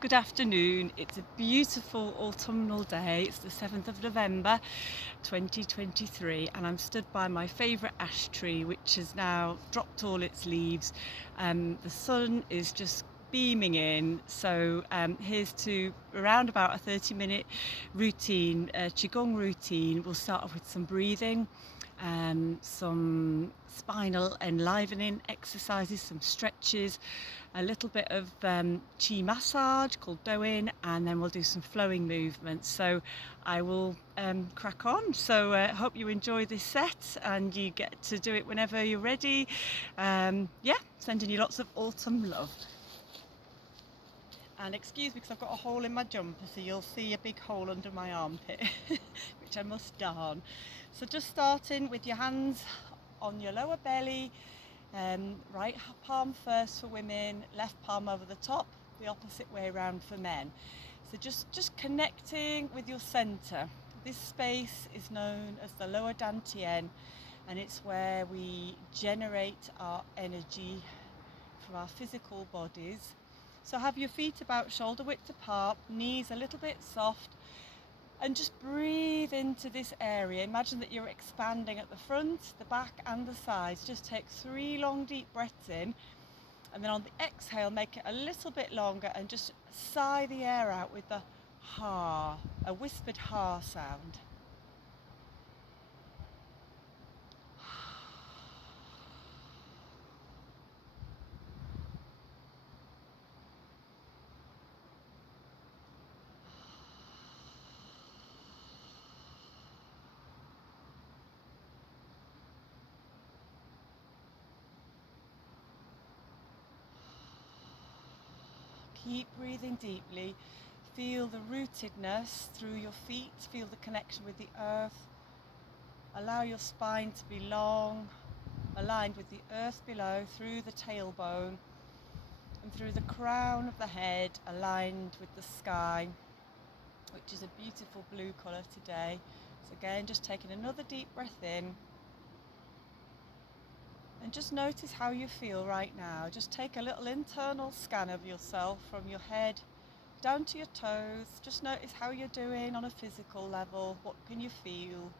Good afternoon. It's a beautiful autumnal day. It's the 7th of November 2023 and I'm stood by my favourite ash tree which has now dropped all its leaves. The sun is just beaming in, so here's to around about a 30-minute routine, Qi Gong routine. We'll start off with some breathing, some spinal enlivening exercises, some stretches, a little bit of Qi massage called Doin, and then we'll do some flowing movements. So I will crack on. So I hope you enjoy this set and you get to do it whenever you're ready. Yeah, sending you lots of autumn love. And excuse me because I've got a hole in my jumper, so you'll see a big hole under my armpit, which I must darn. So just starting with your hands on your lower belly, right palm first for women, left palm over the top, the opposite way around for men. So just connecting with your center. This space is known as the lower dantian, and it's where we generate our energy from our physical bodies. So have your feet about shoulder width apart, knees a little bit soft, and just breathe into this area. Imagine that you're expanding at the front, the back and the sides. Just take 3 long deep breaths in, and then on the exhale make it a little bit longer and just sigh the air out with the ha, a whispered ha sound. Keep breathing deeply. Feel the rootedness through your feet. Feel the connection with the earth. Allow your spine to be long, aligned with the earth below, through the tailbone and through the crown of the head, aligned with the sky, which is a beautiful blue colour today. So again, just taking another deep breath in. And just notice how you feel right now. Just take a little internal scan of yourself from your head down to your toes. Just notice how you're doing on a physical level. What can you feel?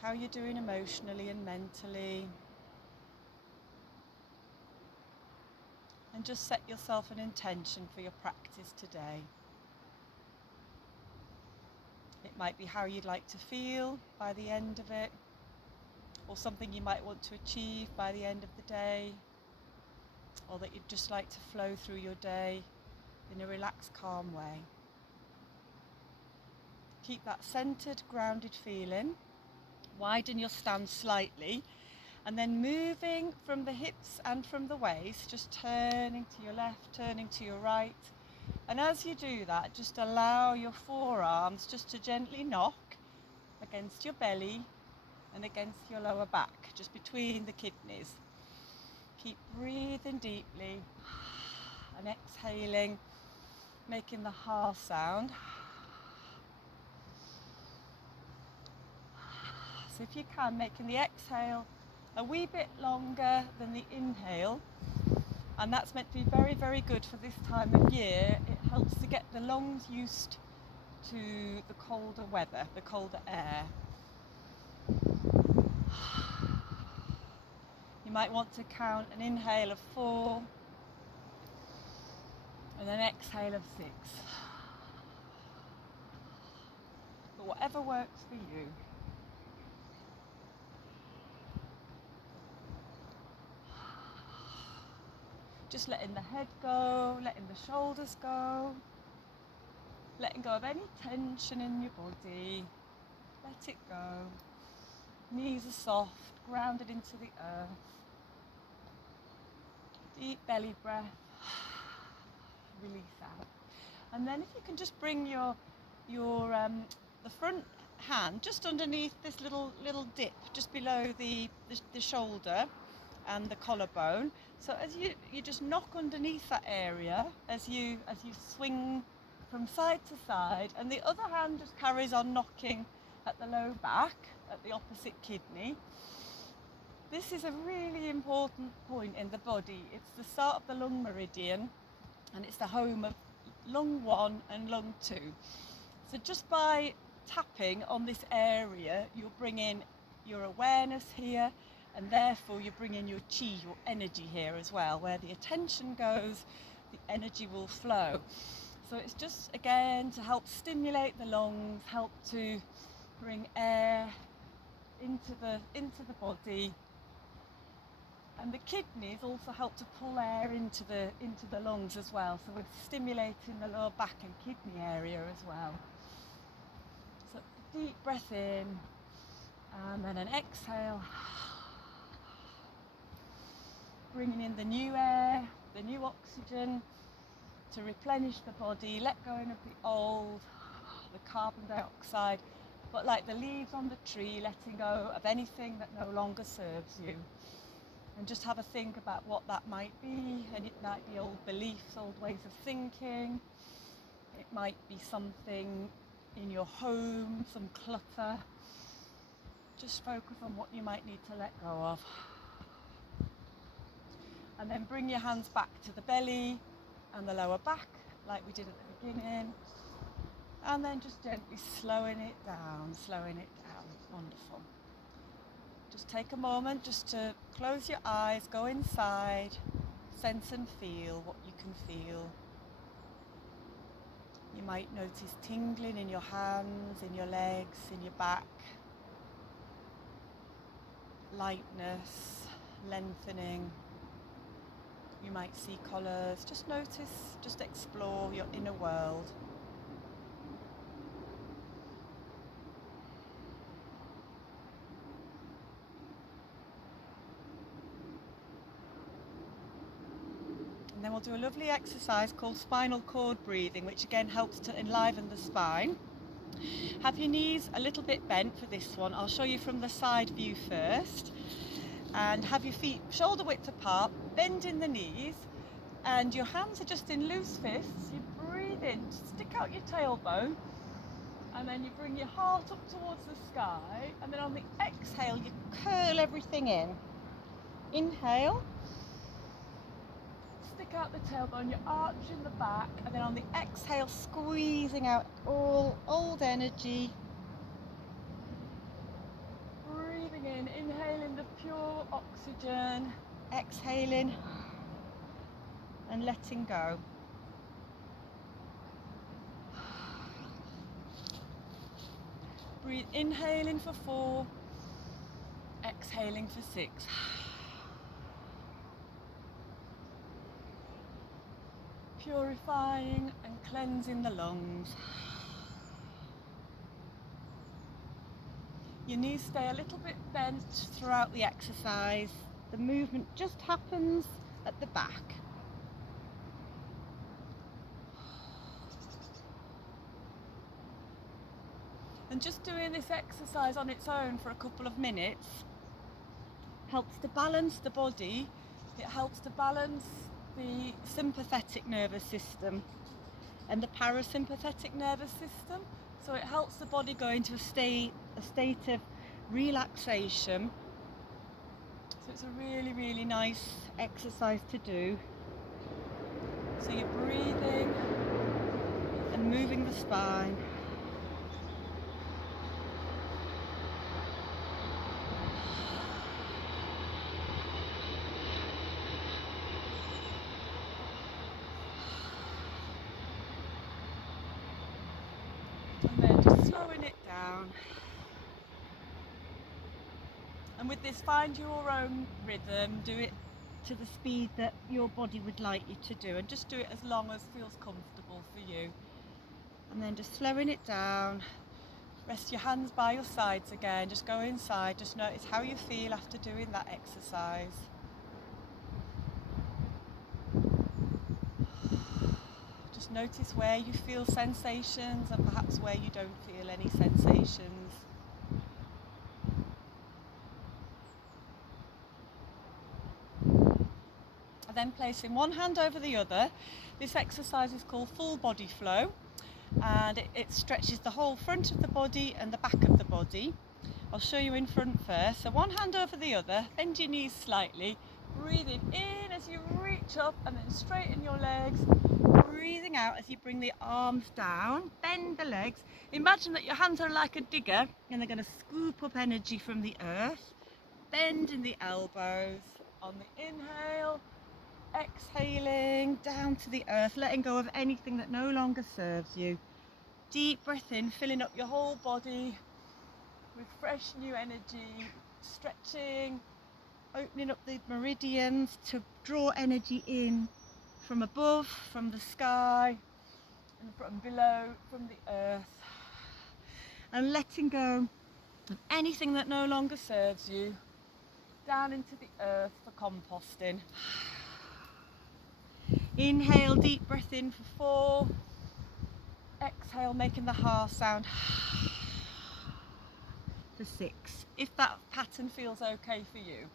How you're doing emotionally and mentally. And just set yourself an intention for your practice today. It might be how you'd like to feel by the end of it, or something you might want to achieve by the end of the day, or that you'd just like to flow through your day in a relaxed, calm way. Keep that centered, grounded feeling. Widen your stance slightly, and then moving from the hips and from the waist, just turning to your left, turning to your right. And as you do that, just allow your forearms just to gently knock against your belly and against your lower back, just between the kidneys. Keep breathing deeply and exhaling, making the ha sound. So if you can, making the exhale a wee bit longer than the inhale, and that's meant to be very, very good for this time of year. It helps to get the lungs used to the colder weather, the colder air. You might want to count an inhale of 4 and an exhale of 6. But whatever works for you. Just letting the head go, letting the shoulders go, letting go of any tension in your body. Let it go. Knees are soft, grounded into the earth. Deep belly breath. Release out. And then if you can just bring your the front hand just underneath this little dip, just below the shoulder and the collarbone. So as you just knock underneath that area as you swing from side to side, and the other hand just carries on knocking at the low back, at the opposite kidney. This is a really important point in the body. It's the start of the lung meridian, and it's the home of lung 1 and lung 2. So just by tapping on this area, you'll bring in your awareness here, and therefore you bring in your qi, your energy here as well. Where the attention goes, the energy will flow. So it's just, again, to help stimulate the lungs, help to bring air into the body. And the kidneys also help to pull air into the lungs as well. So we're stimulating the lower back and kidney area as well. So deep breath in, and then an exhale. Bringing in the new air, the new oxygen to replenish the body, let go of the old, the carbon dioxide, but like the leaves on the tree, letting go of anything that no longer serves you. And just have a think about what that might be, and it might be old beliefs, old ways of thinking. It might be something in your home, some clutter. Just focus on what you might need to let go of. And then bring your hands back to the belly and the lower back, like we did at the beginning. And then just gently slowing it down. Wonderful. Just take a moment just to close your eyes, go inside, sense and feel what you can feel. You might notice tingling in your hands, in your legs, in your back. Lightness, lengthening. You might see colours. Just notice, just explore your inner world. And then we'll do a lovely exercise called spinal cord breathing, which again helps to enliven the spine. Have your knees a little bit bent for this one. I'll show you from the side view first. And have your feet shoulder width apart, bend in the knees, and your hands are just in loose fists. You breathe in, stick out your tailbone, and then you bring your heart up towards the sky, and then on the exhale you curl everything in. Inhale, stick out the tailbone, your arch in the back, and then on the exhale squeezing out all old energy. Breathing in, inhaling the pure oxygen, exhaling and letting go. Breathe, inhaling for 4, exhaling for 6. Purifying and cleansing the lungs. Your knees stay a little bit bent throughout the exercise. The movement just happens at the back. And just doing this exercise on its own for a couple of minutes helps to balance the body. It helps to balance the sympathetic nervous system and the parasympathetic nervous system. So it helps the body go into a state of relaxation. So it's a really, really nice exercise to do. So you're breathing and moving the spine. And then just slowing it down. And with this, find your own rhythm, do it to the speed that your body would like you to do, and just do it as long as feels comfortable for you. And then just slowing it down. Rest your hands by your sides again, just go inside, just notice how you feel after doing that exercise. Just notice where you feel sensations and perhaps where you don't feel any sensations. And then placing one hand over the other. This exercise is called full body flow, and it stretches the whole front of the body and the back of the body. I'll show you in front first. So one hand over the other, bend your knees slightly, breathing in as you reach up and then straighten your legs, breathing out as you bring the arms down, bend the legs. Imagine that your hands are like a digger and they're going to scoop up energy from the earth. Bend in the elbows on the inhale, exhaling down to the earth, letting go of anything that no longer serves you. Deep breath in, filling up your whole body with fresh new energy, stretching, opening up the meridians to draw energy in from above, from the sky, and from below, from the earth, and letting go of anything that no longer serves you down into the earth for composting. Inhale, deep breath in for 4. Exhale, making the ha sound for 6. If that pattern feels okay for you.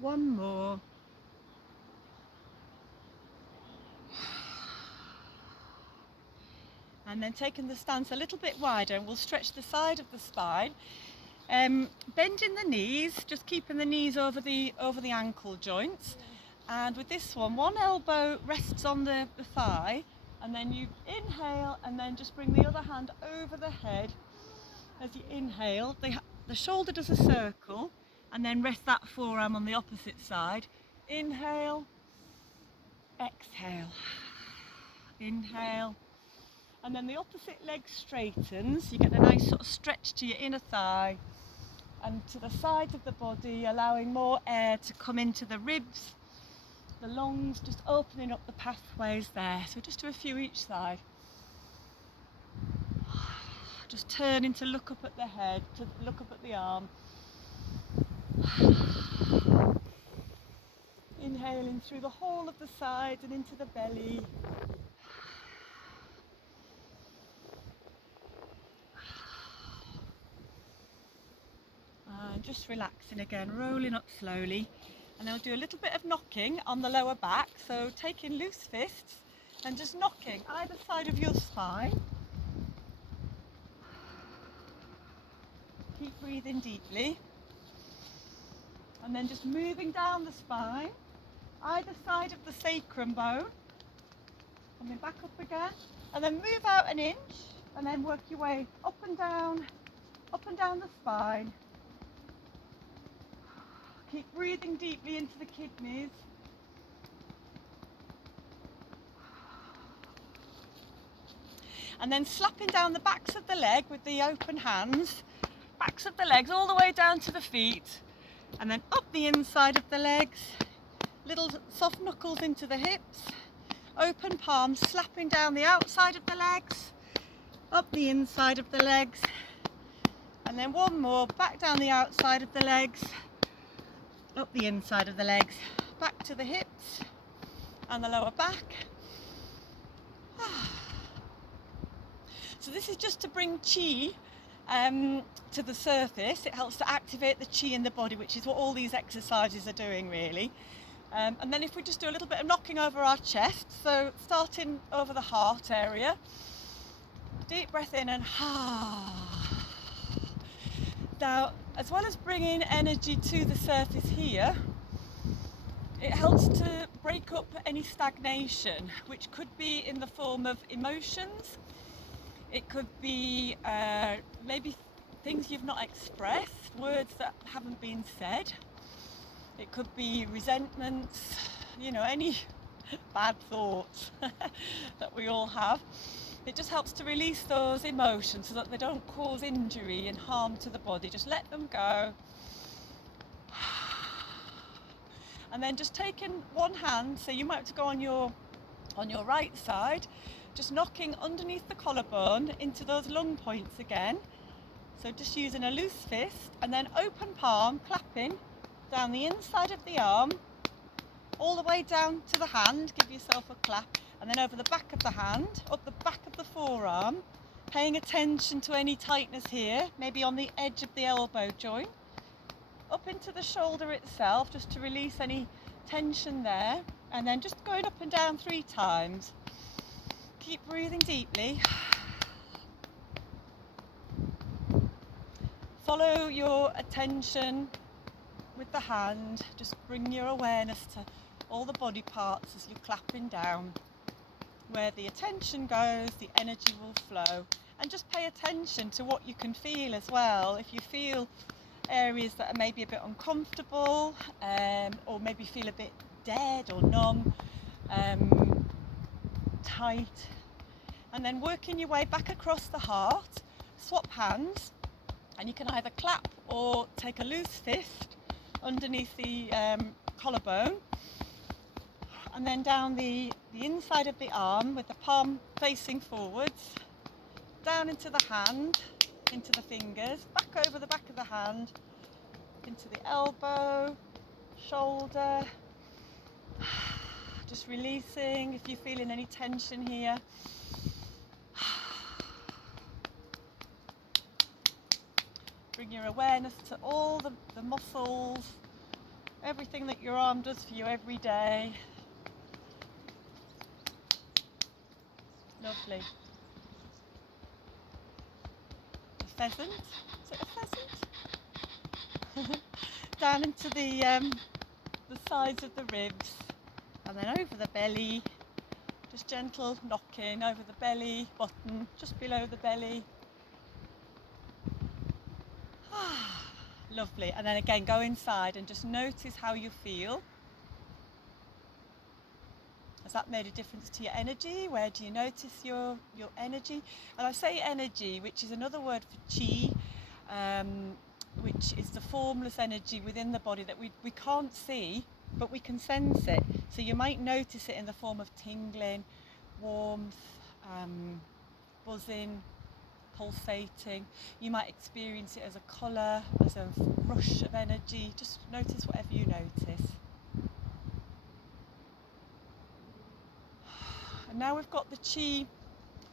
One more. And then taking the stance a little bit wider, and we'll stretch the side of the spine. Bending the knees, just keeping the knees over the ankle joints. And with this one elbow rests on the thigh, and then you inhale and then just bring the other hand over the head as you inhale. The shoulder does a circle, and then rest that forearm on the opposite side. Inhale, exhale, inhale. And then the opposite leg straightens. You get a nice sort of stretch to your inner thigh and to the sides of the body, allowing more air to come into the ribs, the lungs, just opening up the pathways there. So just do a few each side. Just turning to look up at the head, to look up at the arm. Inhaling through the whole of the side and into the belly. And just relaxing again, rolling up slowly. And I'll do a little bit of knocking on the lower back. So taking loose fists and just knocking either side of your spine. Keep breathing deeply. And then just moving down the spine, either side of the sacrum bone. Coming back up again. And then move out an inch and then work your way up and down the spine. Keep breathing deeply into the kidneys. And then slapping down the backs of the leg with the open hands, backs of the legs all the way down to the feet, and then up the inside of the legs, little soft knuckles into the hips, open palms slapping down the outside of the legs, up the inside of the legs, and then one more, back down the outside of the legs, up the inside of the legs, back to the hips and the lower back. So this is just to bring Qi to the surface. It helps to activate the Qi in the body, which is what all these exercises are doing really. And then if we just do a little bit of knocking over our chest, so starting over the heart area, deep breath in and now, as well as bringing energy to the surface here, it helps to break up any stagnation, which could be in the form of emotions. It could be maybe things you've not expressed, words that haven't been said. It could be resentments, you know, any bad thoughts that we all have. It just helps to release those emotions so that they don't cause injury and harm to the body. Just let them go. And then just taking one hand, so you might have to go on your right side, just knocking underneath the collarbone into those lung points again. So just using a loose fist and then open palm, clapping down the inside of the arm, all the way down to the hand. Give yourself a clap. And then over the back of the hand, up the back of the forearm, paying attention to any tightness here, maybe on the edge of the elbow joint, up into the shoulder itself, just to release any tension there, and then just going up and down 3 times. Keep breathing deeply. Follow your attention with the hand. Just bring your awareness to all the body parts as you're clapping down. Where the attention goes, the energy will flow. And just pay attention to what you can feel as well. If you feel areas that are maybe a bit uncomfortable, or maybe feel a bit dead or numb, tight, and then working your way back across the heart, swap hands, and you can either clap or take a loose fist underneath the collarbone, and then down the inside of the arm with the palm facing forwards, down into the hand, into the fingers, back over the back of the hand, into the elbow, shoulder. Just releasing if you're feeling any tension here. Bring your awareness to all the muscles, everything that your arm does for you every day. Lovely. A pheasant? Is it a pheasant? Down into the sides of the ribs, and then over the belly. Just gentle knocking over the belly button, just below the belly. Lovely. And then again, go inside and just notice how you feel. Has that made a difference to your energy? Where do you notice your energy? And I say energy, which is another word for Qi, which is the formless energy within the body that we can't see, but we can sense it. So you might notice it in the form of tingling, warmth, buzzing, pulsating. You might experience it as a colour, as a rush of energy. Just notice whatever you notice. And now we've got the Qi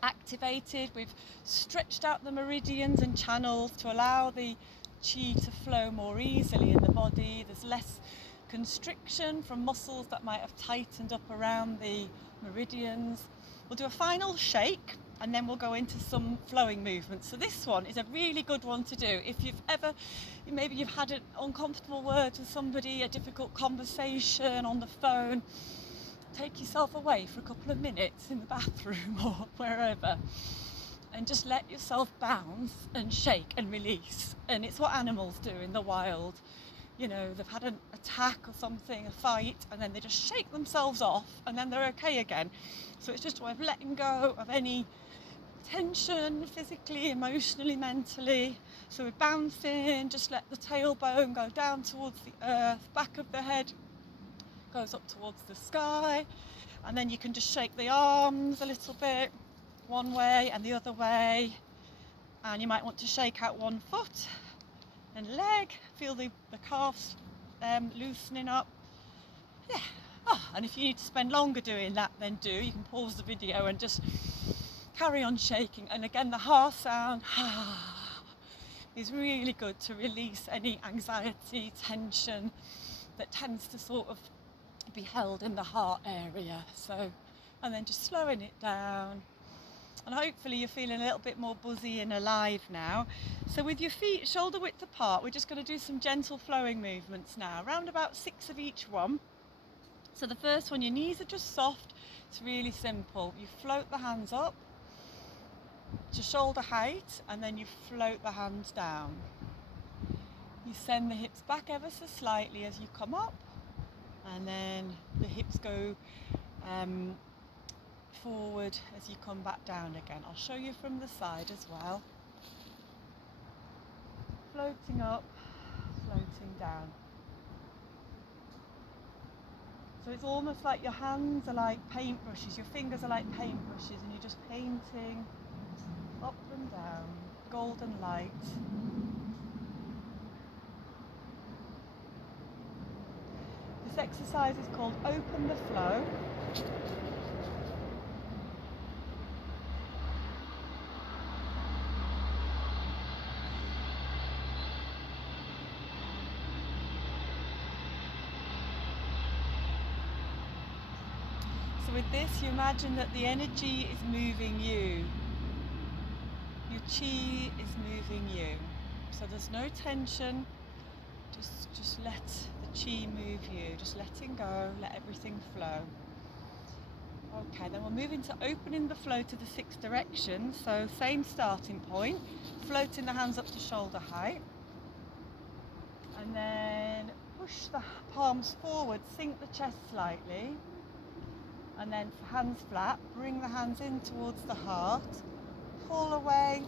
activated, we've stretched out the meridians and channels to allow the Qi to flow more easily in the body. There's less constriction from muscles that might have tightened up around the meridians. We'll do a final shake and then we'll go into some flowing movements. So this one is a really good one to do if maybe you've had an uncomfortable word with somebody, a difficult conversation on the phone. Take yourself away for a couple of minutes in the bathroom or wherever and just let yourself bounce and shake and release. And it's what animals do in the wild. You know, they've had an attack or something, a fight, and then they just shake themselves off and then they're okay again. So it's just a way of letting go of any tension, physically, emotionally, mentally. So we're bouncing, just let the tailbone go down towards the earth, back of the head goes up towards the sky, and then you can just shake the arms a little bit, one way and the other way, and you might want to shake out one foot and leg, feel the calves loosening up. Yeah. And if you need to spend longer doing that, then you can pause the video and just carry on shaking. And again, the heart sound is really good to release any anxiety, tension that tends to sort of be held in the heart area. So, and then just slowing it down, and hopefully you're feeling a little bit more buzzy and alive now. So with your feet shoulder width apart, we're just going to do some gentle flowing movements now, around about 6 of each one. So the first one, your knees are just soft. It's really simple. You float the hands up to shoulder height, and then you float the hands down. You send the hips back ever so slightly as you come up, and then the hips go forward as you come back down again. I'll show you from the side as well. Floating up, floating down. So it's almost like your hands are like paintbrushes, your fingers are like paintbrushes, and you're just painting up and down, golden light. This exercise is called Open the Flow. So with this, you imagine that the energy is moving you. Your Qi is moving you. So there's no tension. Just let the Qi move you. Just letting go, let everything flow. Okay, then we'll move into opening the flow to the 6 directions. So same starting point, floating the hands up to shoulder height. And then push the palms forward, sink the chest slightly. And then for hands flat, bring the hands in towards the heart. Pull away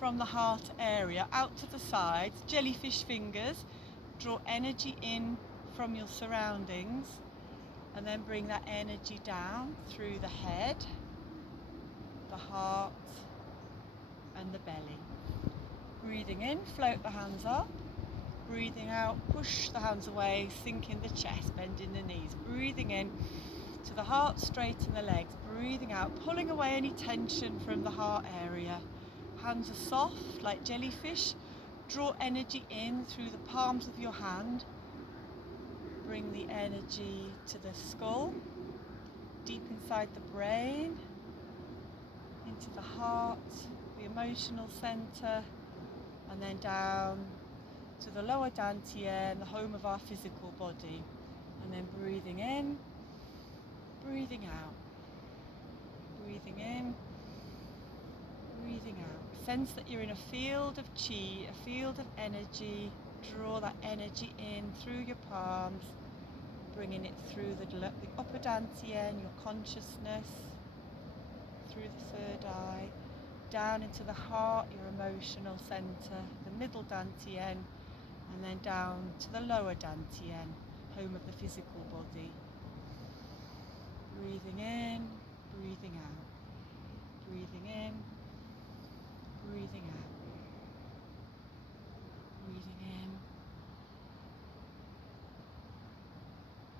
from the heart area, out to the sides, jellyfish fingers. Draw energy in from your surroundings. And then bring that energy down through the head, the heart, and the belly. Breathing in, float the hands up. Breathing out, push the hands away, sinking the chest, bending the knees. Breathing in to the heart, straighten the legs. Breathing out, pulling away any tension from the heart area. Hands are soft like jellyfish. Draw energy in through the palms of your hand. Bring the energy to the skull, deep inside the brain, into the heart, the emotional centre, and then down to the lower dantian, the home of our physical body. And then breathing in, breathing out, breathing in, breathing out. Sense that you're in a field of Qi, a field of energy. Draw that energy in through your palms, bringing it through the upper dantian, your consciousness, through the third eye, down into the heart, your emotional centre, the middle dantian, and then down to the lower dantian, home of the physical body. Breathing in, breathing out, breathing in, breathing out, breathing in,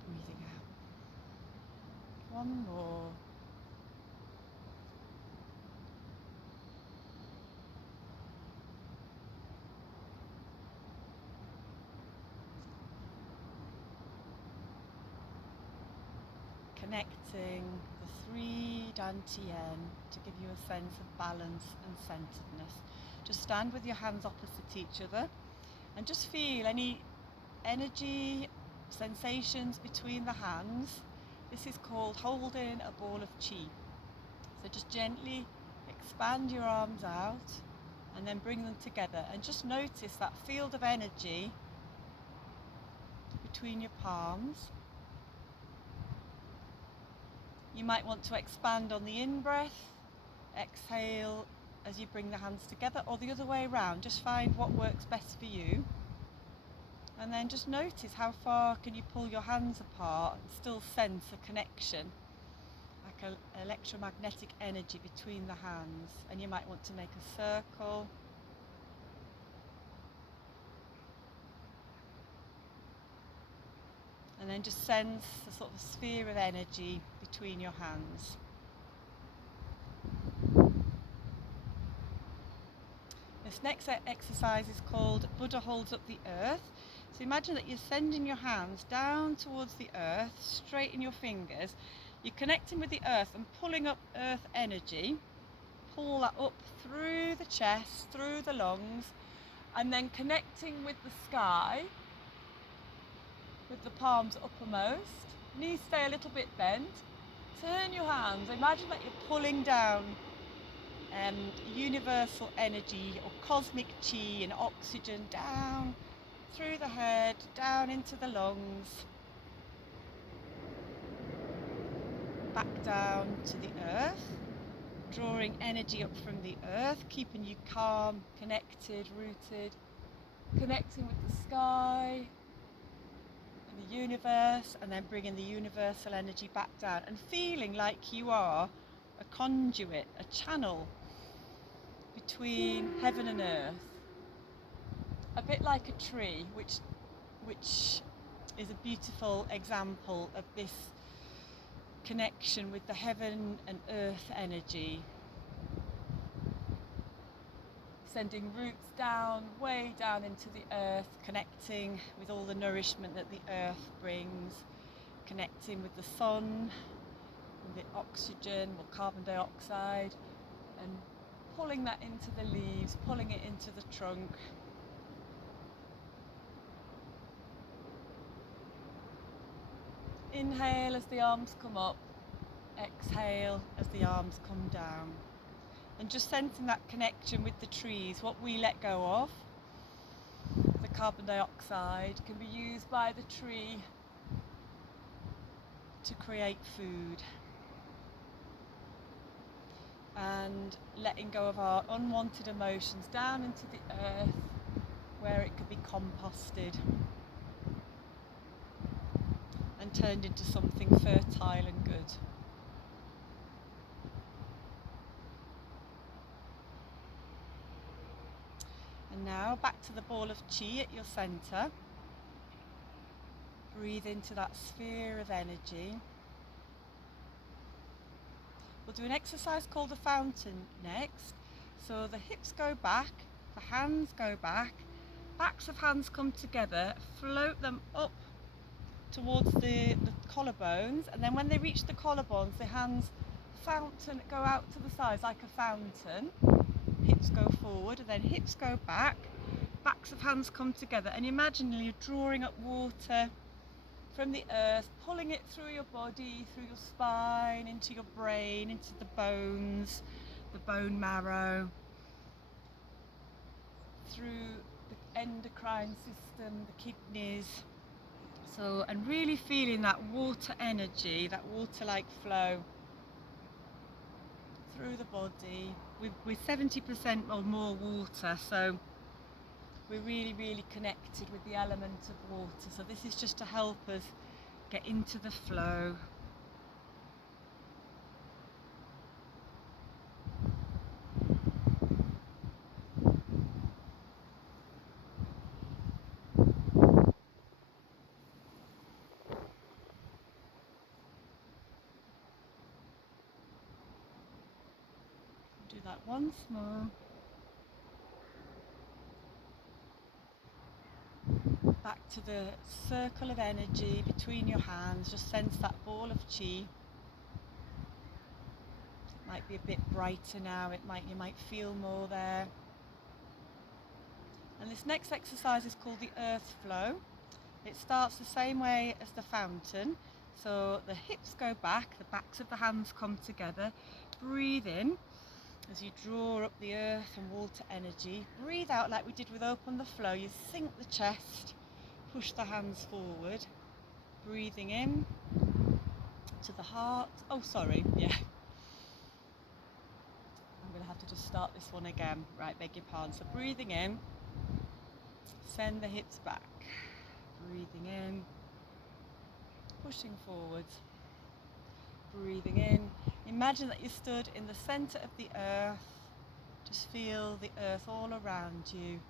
breathing out. One more. Connecting the 3 dantian to give you a sense of balance and centeredness. Just stand with your hands opposite each other and just feel any energy, sensations between the hands. This is called holding a ball of Qi. So just gently expand your arms out and then bring them together and just notice that field of energy between your palms. You might want to expand on the in-breath, exhale as you bring the hands together, or the other way around. Just find what works best for you. And then just notice how far can you pull your hands apart and still sense a connection, like an electromagnetic energy between the hands. And you might want to make a circle. And then just sense the sort of sphere of energy between your hands. This next exercise is called Buddha holds up the earth. So imagine that you're sending your hands down towards the earth, straighten your fingers. You're connecting with the earth and pulling up earth energy. Pull that up through the chest, through the lungs, and then connecting with the sky. With the palms uppermost, knees stay a little bit bent. Turn your hands, imagine that you're pulling down universal energy or cosmic Qi and oxygen down through the head, down into the lungs, back down to the earth, drawing energy up from the earth, keeping you calm, connected, rooted, connecting with the sky, the universe, and then bringing the universal energy back down and feeling like you are a conduit, a channel between heaven and earth, a bit like a tree, which is a beautiful example of this connection with the heaven and earth energy, sending roots down, way down into the earth, connecting with all the nourishment that the earth brings, connecting with the sun, with the oxygen or carbon dioxide, and pulling that into the leaves, pulling it into the trunk. Inhale as the arms come up, exhale as the arms come down. And just sensing that connection with the trees, what we let go of, the carbon dioxide, can be used by the tree to create food. And letting go of our unwanted emotions down into the earth where it could be composted and turned into something fertile and good. And now back to the ball of Qi at your centre. Breathe into that sphere of energy. We'll do an exercise called the fountain next. So the hips go back, the hands go back, backs of hands come together, float them up towards the collarbones, and then when they reach the collarbones, the hands fountain go out to the sides like a fountain. Hips go forward and then hips go back, backs of hands come together, and imagine you're drawing up water from the earth, pulling it through your body, through your spine, into your brain, into the bones, the bone marrow, through the endocrine system, the kidneys. So, and really feeling that water energy, that water-like flow through the body. We're 70% or more water, so we're really connected with the element of water. So this is just to help us get into the flow. Do that once more. Back to the circle of energy between your hands. Just sense that ball of Qi. It might be a bit brighter now. You might feel more there. And this next exercise is called the earth flow. It starts the same way as the fountain. So the hips go back, the backs of the hands come together. Breathe in as you draw up the earth and water energy. Breathe out like we did with Open the Flow. You sink the chest, push the hands forward. Breathing in to the heart. Oh, sorry, yeah. I'm going to have to just start this one again. Right, beg your pardon. So breathing in, send the hips back. Breathing in, pushing forward. Breathing in. Imagine that you stood in the centre of the earth. Just feel the earth all around you.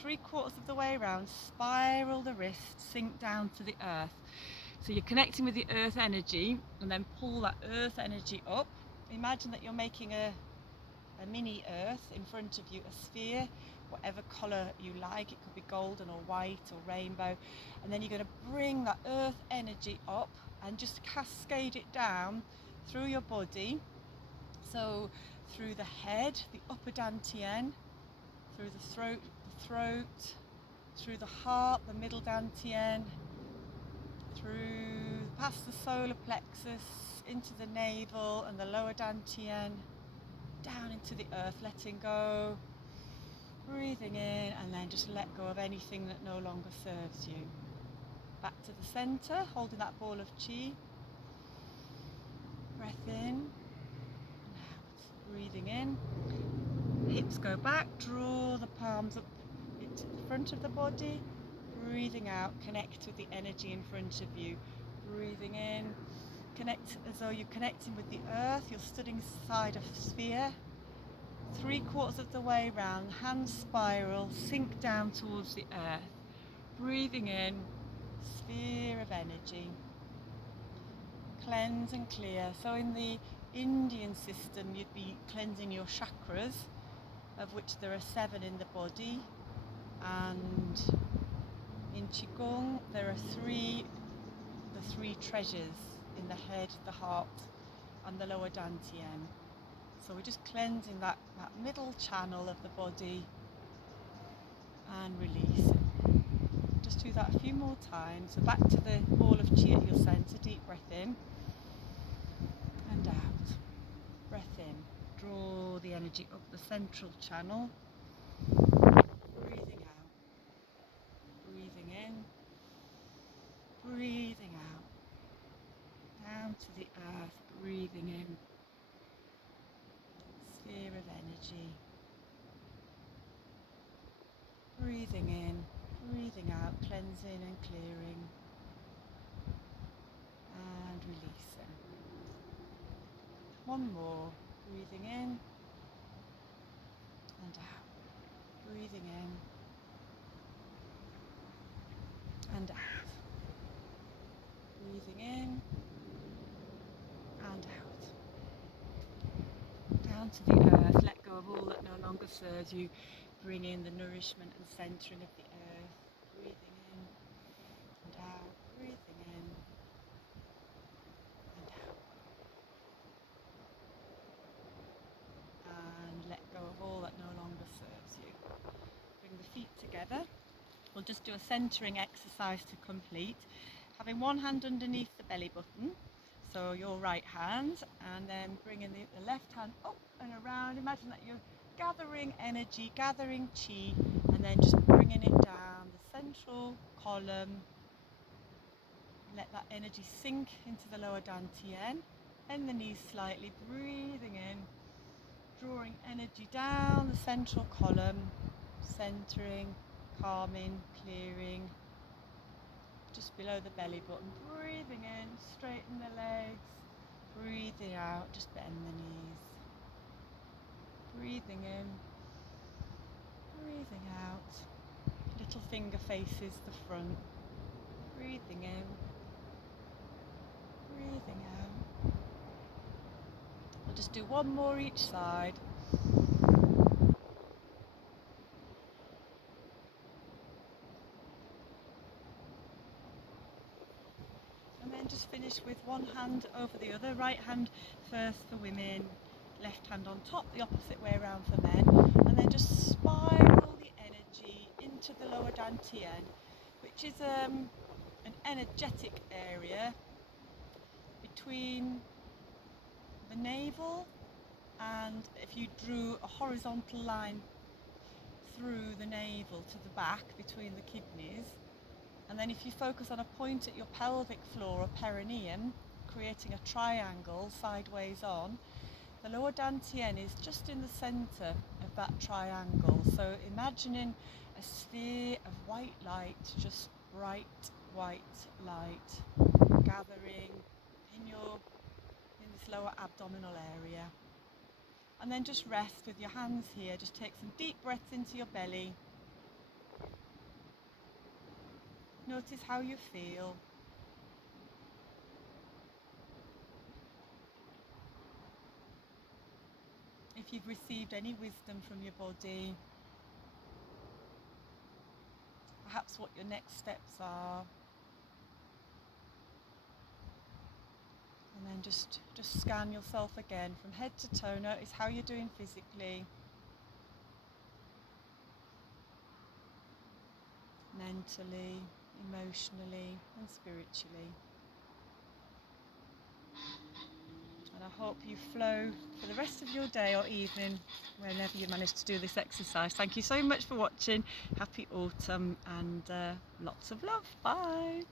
3/4 of the way around, spiral the wrist, sink down to the earth. So you're connecting with the earth energy, and then pull that earth energy up. Imagine that you're making a mini earth in front of you, a sphere, whatever colour you like. It could be golden or white or rainbow. And then you're going to bring that earth energy up and just cascade it down through your body. So through the head, the upper dantian, through the throat, through the heart, the middle dantian, through past the solar plexus, into the navel and the lower dantian, down into the earth, letting go, breathing in, and then just let go of anything that no longer serves you. Back to the centre, holding that ball of Qi. Breath in, and out. Breathing in, hips go back, draw the palms up into the front of the body. Breathing out, connect with the energy in front of you. Breathing in, connect as though you're connecting with the earth. You're stood inside a sphere. 3/4 of the way round, hands spiral, sink down towards the earth. Breathing in, sphere of energy. Cleanse and clear. So in the Indian system, you'd be cleansing your chakras, of which there are 7 in the body. And in Qi Gong, there are 3 the three treasures in the head, the heart and the lower dantian. So we're just cleansing that middle channel of the body and releasing. Just do that a few more times. So back to the ball of Qi at your centre. Deep breath in and out. Breath in. Draw the energy up the central channel. Breathing out. Breathing in. Breathing out. Down to the earth. Breathing in. Sphere of energy. Breathing in. Breathing out. Cleansing and clearing. And releasing. One more. Breathing in and out. Breathing in and out. Breathing in and out. Down to the earth. Let go of all that no longer serves you. Bring in the nourishment and centering of the earth. Breathing in and out. Breathing in and out. And let go of all that no longer serves you. Bring the feet together. We'll just do a centering exercise to complete. Having one hand underneath the belly button, so your right hand, and then bringing the left hand up and around. Imagine that you're gathering energy, gathering Qi, and then just bringing it down the central column. Let that energy sink into the lower dantian. Bend the knees slightly, breathing in. Drawing energy down the central column, centering, calming, clearing, just below the belly button. Breathing in, straighten the legs, breathing out, just bend the knees. Breathing in, breathing out, little finger faces the front. Breathing in, breathing out. We'll just do one more each side. And then just finish with one hand over the other. Right hand first for women, left hand on top, the opposite way around for men. And then just spiral the energy into the lower dantian, which is an energetic area between the navel, and if you drew a horizontal line through the navel to the back between the kidneys, and then if you focus on a point at your pelvic floor or perineum, creating a triangle sideways on, the lower dantian is just in the centre of that triangle. So imagining a sphere of white light, just bright white light gathering in this lower abdominal area. And then just rest with your hands here. Just take some deep breaths into your belly. Notice how you feel. If you've received any wisdom from your body, perhaps what your next steps are. And then just scan yourself again from head to toe. Notice how you're doing physically, mentally, emotionally and spiritually. And I hope you flow for the rest of your day or evening whenever you manage to do this exercise. Thank you so much for watching. Happy autumn and lots of love. Bye.